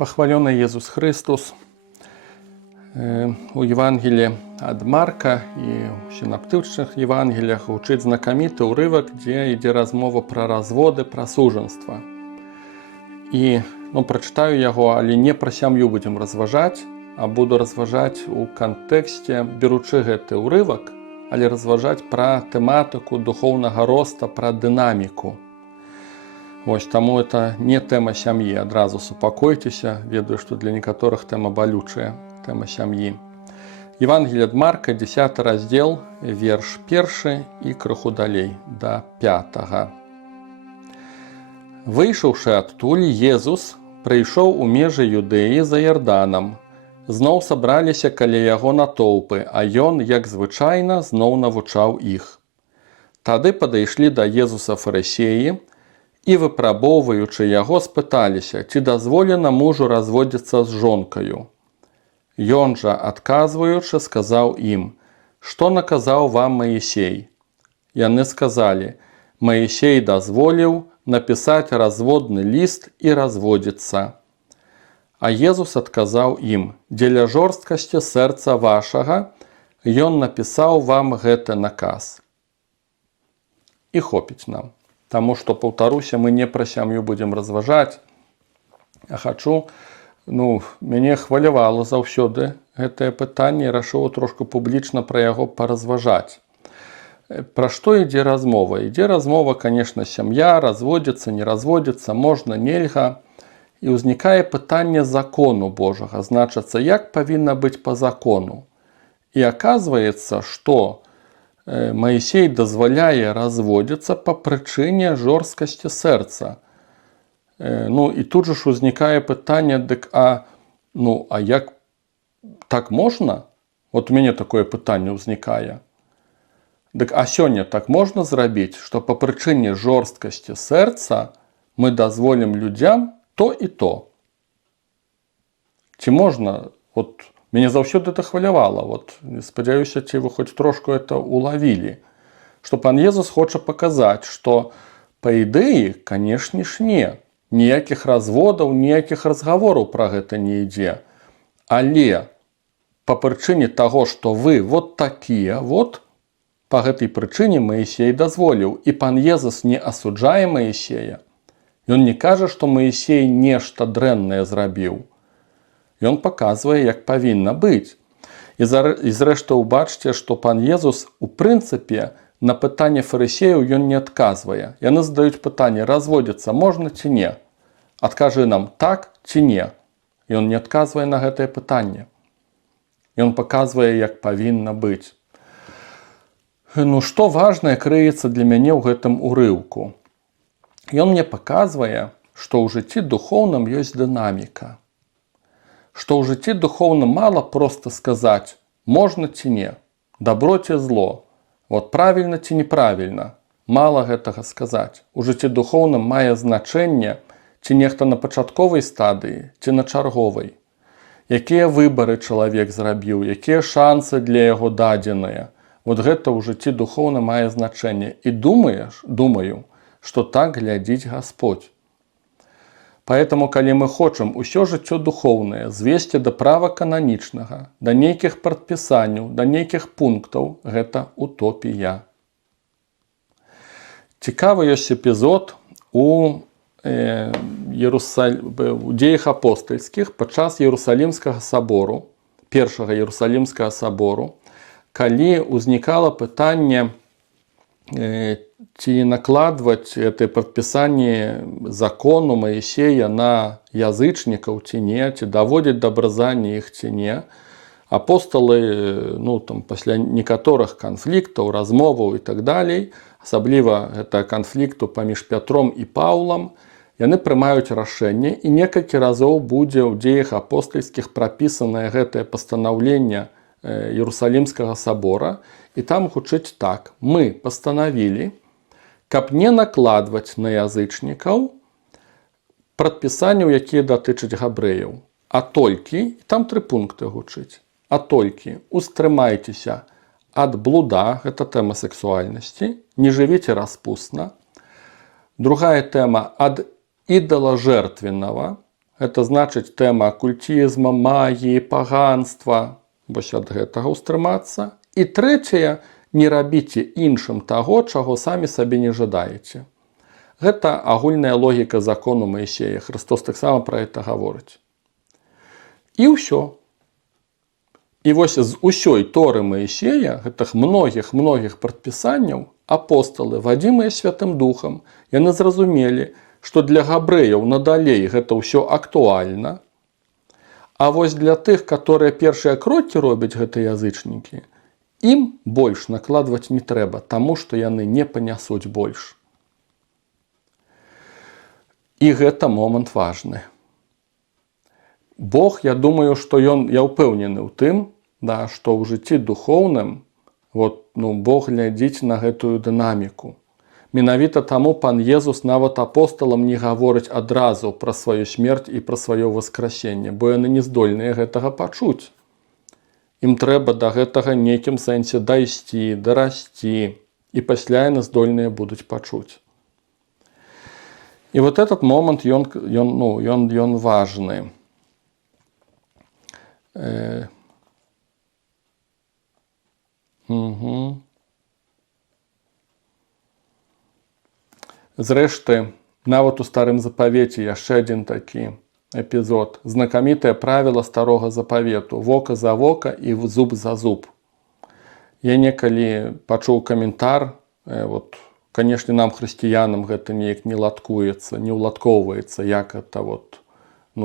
Похваленный Иисус Христос. У Евангелии от Марка и у синоптычных Евангелиях учить знакомитый урывок, где идет размова про разводы, про суженство. И прочитаю его, але не про сям'ю будем разважать, а буду разважать у контексте, беручы гэты урывок, але разважать про тематику духовного роста, про динамику. Вось, таму это не тэма сям'і, адразу супакойцеся, ведаю, што для некаторых тэма балючая, тэма сям'і. Евангелие ад Марка, 10 раздзел, верш 1 і крыху далей, да 5. Выйшаўшы адтуль, Езус прыйшоў у межы Юдэі за Ярданам. Зноў сабраліся каля яго натоўпы, а ён, як звычайна, зноў навучаў іх. Тады падышлі да Езуса фарысеі, і, выпрабоўваючы яго, спыталіся, ці дазволена мужу разводзіцца з жонкаю. Ён жа, адказваючы, сказаў ім, што наказаў вам Маісей? Яны сказалі, Маісей дазволіў напісаць разводны ліст і разводзіцца. А Езус адказаў ім, дзеля жорсткасці сэрца вашага ён напісаў вам гэты наказ. І хопіць нам. Таму што, паўтаруся, мы не пра сям'ю будзем разважаць, а хачу, мяне хвалявала заўсёды гэтае пытанне і рашыў трошку публічна пра яго паразважаць. Пра што ідзе размова? Ідзе размова, конечно, сям'я, разводзіцца, не разводзіцца, можна, нельга. І ўзнікае пытанне закону Божага, значыцца, як павінна быць па закону. І аказваецца, што Маісей дазваляе разводзіцца па прычыне жорсткасці сэрца. І тут жа ж узнікае пытанне, а як так можна? От у мяне такое пытанне ўзнікае. А сёння так можна зрабіць, што па прычыне жорсткасці сэрца мы дазволім людзям то і то? Ці можна? Мяне заўсёды это хвалявала. Спадзяюся, ці вы хоць трошку это улавілі. Што пан Езус хоча паказаць, што па ідэі, канешне ж, не. Ніякіх разводаў, ніякіх разгавораў пра гэта не ідзе. Але па прычыне таго, што вы такія, па гэтай прычыне Маісей дазволіў. І пан Езус не асуджае Маісея. Ён не кажа, што Маісей нешта дрэннае зрабіў. Ён паказвае, як павінна быць. І зрэшты, убачце, што пан Езус у прынцыпе на пытанне фарысеяў ён не адказвае. Яны задаюць пытанне, разводзіцца можна ці не? Адкажы нам, так ці не? Ён не адказвае на гэтае пытанне. Ён паказвае, як павінна быць. Што важнае крыецца для мяне ў гэтым урыўку? Ён мне паказвае, што ў жыцці духоўным ёсць дынаміка. Што ў жыцці духоўным мала проста сказаць, можна ці не, дабро ці зло, правільна ці неправільна. Мала гэтага сказаць. У жыцці духоўным мае значэнне, ці нехта на пачатковай стадыі, ці на чарговай. Якія выбары чалавек зрабіў, якія шансы для яго дадзеныя. Гэта ў жыцці духоўным мае значэнне. І думаю, што так глядзіць Гасподзь. Поэтому, калі мы хочам усё жыццё духоўнае звесці да права кананічнага, да нейкіх прадпісанняў, да нейкіх пунктаў, гэта утопія. Цікавы ёсць эпізод у дзеях апостальскіх падчас Іерусалімскага сабору, першага Іерусалімскага сабору, калі ўзнікала пытанне, ці накладваць это падпісанне закону Маісея на язычнікаў ці не, ці даводзіць да абразання іх ці не. Апосталы, пасля некаторых канфліктаў, размоваў і так далей, асабліва гэта канфлікту паміж Пятром і Паўлам, яны прымаюць рашэнне, і некалькі разоў будзе ў дзеях апостальскіх прапісанае гэтае пастанаўленне Іерусалімскага сабора, і там гучыць так. Мы пастанавілі, каб не накладваць на язычнікаў прадпісанняў, якія датычаць габрэяў, а толькі, і там 3 пункты гучыць, а толькі устрымайцеся ад блуда, гэта тэма сексуальнасці, не жывіце распусна. Другая тэма ад ідалажертвеннага, Гэта значыць тэма акультізма, магіі, паганства. Вось ад гэтага ўстрымацца. І трэцяе, не рабіце іншым таго, чаго самі сабе не жадаеце. Гэта агульная логіка закону Маісея. Христос таксама пра гэта гаворыць. І ўсё. І вось з усёй Торы Маісея, гэтых многіх прадпісанняў, апосталы, вадзімыя Святым Духам, яны зразумелі, што для габрэяў надалей гэта ўсё актуальна, а вось для тых, которые першыя крокі робяць гэтыя язычнікі, ім больш накладваць не трэба, таму што яны не панясуць больш. І гэта момант важны. Бог, я думаю, што я ўпэўнены ў тым, што ў жыцці духоўным Бог глядзіць на гэтую дынаміку. Менавіта таму пан Езус нават апосталам не гаворыць адразу пра сваю смерць і пра сваё васкрасенне, бо яны не здольныя гэтага пачуць. Ім трэба да гэтага нейкім сэнсе дайсці, дарасці, і пасля яны здольныя будуць пачуць. І вот этот момант, ён важны. Зрэшты, нават у Старым Запавеце яшчэ адзін такі эпізод. Знакамітае правіла Старога Запавету. Вока за вока і зуб за зуб. Я некалі пачуў каментар, канешне, нам, хрысціянам, гэта неяк не ладкуецца, не ўладкоўваецца, як это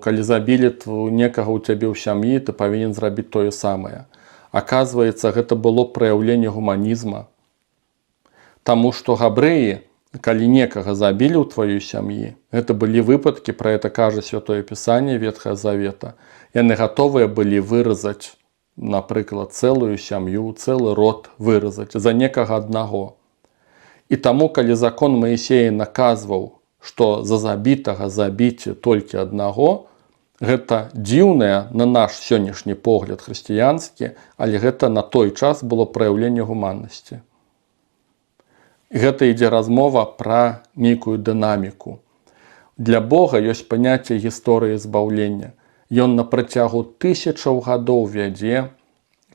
калі забілі некага ў цябе ў сям'і, ты павінен зрабіць тое самае. Аказваецца, гэта было праяўленне гуманізма. Таму што габрэі, калі некага забілі ў тваёй сям'і, гэта былі выпадкі, пра гэта кажа Святое Пісанне Ветхага Завета, яны гатовыя былі выразаць, напрыклад, цэлую сям'ю, цэлы род выразаць за некага аднаго. І таму, калі закон Маісея наказваў, што за забітага забіць толькі аднаго, гэта дзіўнае, на наш сённяшні погляд хрысціянскі, але гэта на той час было праяўленне гуманнасці. Гэта ідзе размова пра нейкую дынаміку. Для Бога ёсць паняцце гісторыі збаўлення. Ён на працягу тысячаў гадоў вядзе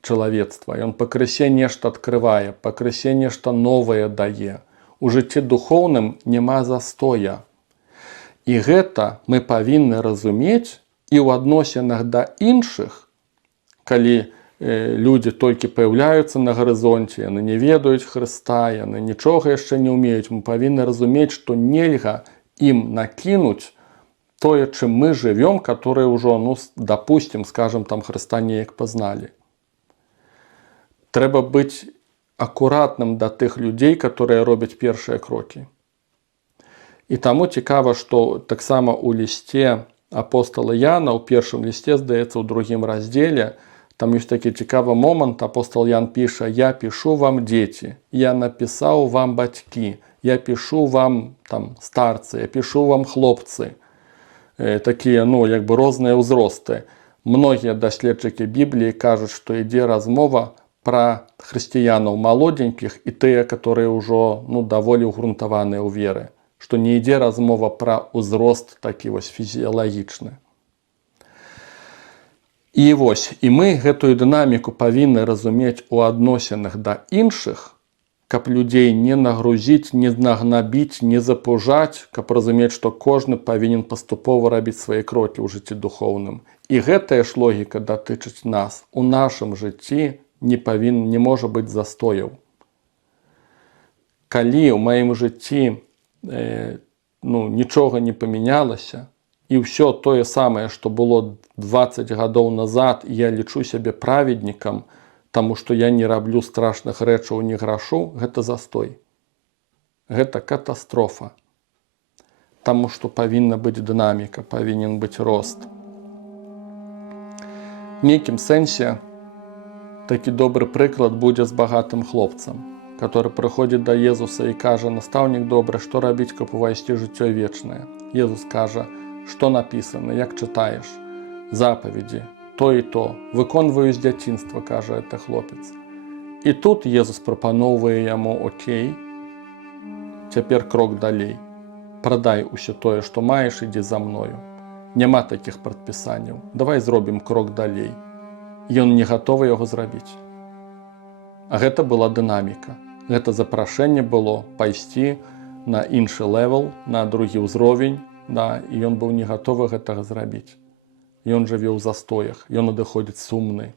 чалавецтва. Ён пакрысе нешта адкрывае, пакрысе нешта новае дае. У жыцці духоўным няма застоя. І гэта мы павінны разумець і ў адносінах да іншых, калі людзі толькі паяўляюцца на гарызонце, яны не ведаюць Хрыста, яны нічога яшчэ не ўмеюць. Мы павінны разумець, што нельга ім накінуць тое, чым мы жывём, которые ўжо, допустим, скажем, там Хрыста неяк пазналі. Трэба быць акуратным да тых людзей, которые робяць першыя крокі. І таму цікава, што таксама ў лісце апостала Яна, ў першым лісце, здаецца, ў другім раздзеле, там ёсць такі цікавы момант, апостал Ян піша: «Я пішу вам, дзеці, я напісаў вам, бацькі, я пішу вам, старцы, я пішу вам, хлопцы». Такія, розныя ўзросты. Многія даследчыкі Бібліі кажуць, што ідзе размова пра хрысціянаў малодзенькіх і тыя, которые ўжо, даволі ўгрунтаваныя ў веры. Што не ідзе размова пра ўзрост такі фізіялагічны. І мы гэтую дынаміку павінны разумець у адносінах да іншых, каб людзей не нагрузіць, не нагнабіць, не запужаць, каб разумець, што кожны павінен паступова рабіць свае крокі ў жыцці духоўным. І гэтая ж логіка датычыць нас. У нашым жыцці не можа быць застояў. Калі ў маім жыцці нічога не памянялася, і ўсё тое самае, што было 20 гадоў назад, я лічу сябе праведнікам, таму што я не раблю страшных рэчаў, не грашу, гэта застой. Гэта катастрофа. Таму што павінна быць дынаміка, павінен быць рост. В нейкім сэнсе такі добры прыклад будзе з багатым хлопцам, который прыходзіць да Езуса і кажа: «Настаўнік добры, што рабіць, каб увайсці жыццё вечнае?» Езус кажа: «Што напісана, як чытаеш? Запаведзі, то і то. Выконваю з дзяцінства», кажа гэты хлопец. І тут Езус прапаноўвае яму: «Окей, цяпер крок далей. Прадай усё тое, што маеш, ідзі за мною». Няма такіх прадпісанняў. Давай зробім крок далей. Ён не гатовы яго зрабіць. А гэта была дынаміка. Гэта запрашэнне было пайсці на іншы левел, на другі ўзровень, да, і ён быў не гатовы гэтага зрабіць. Ён жыве ў застоях, ён адыходзіць сумны.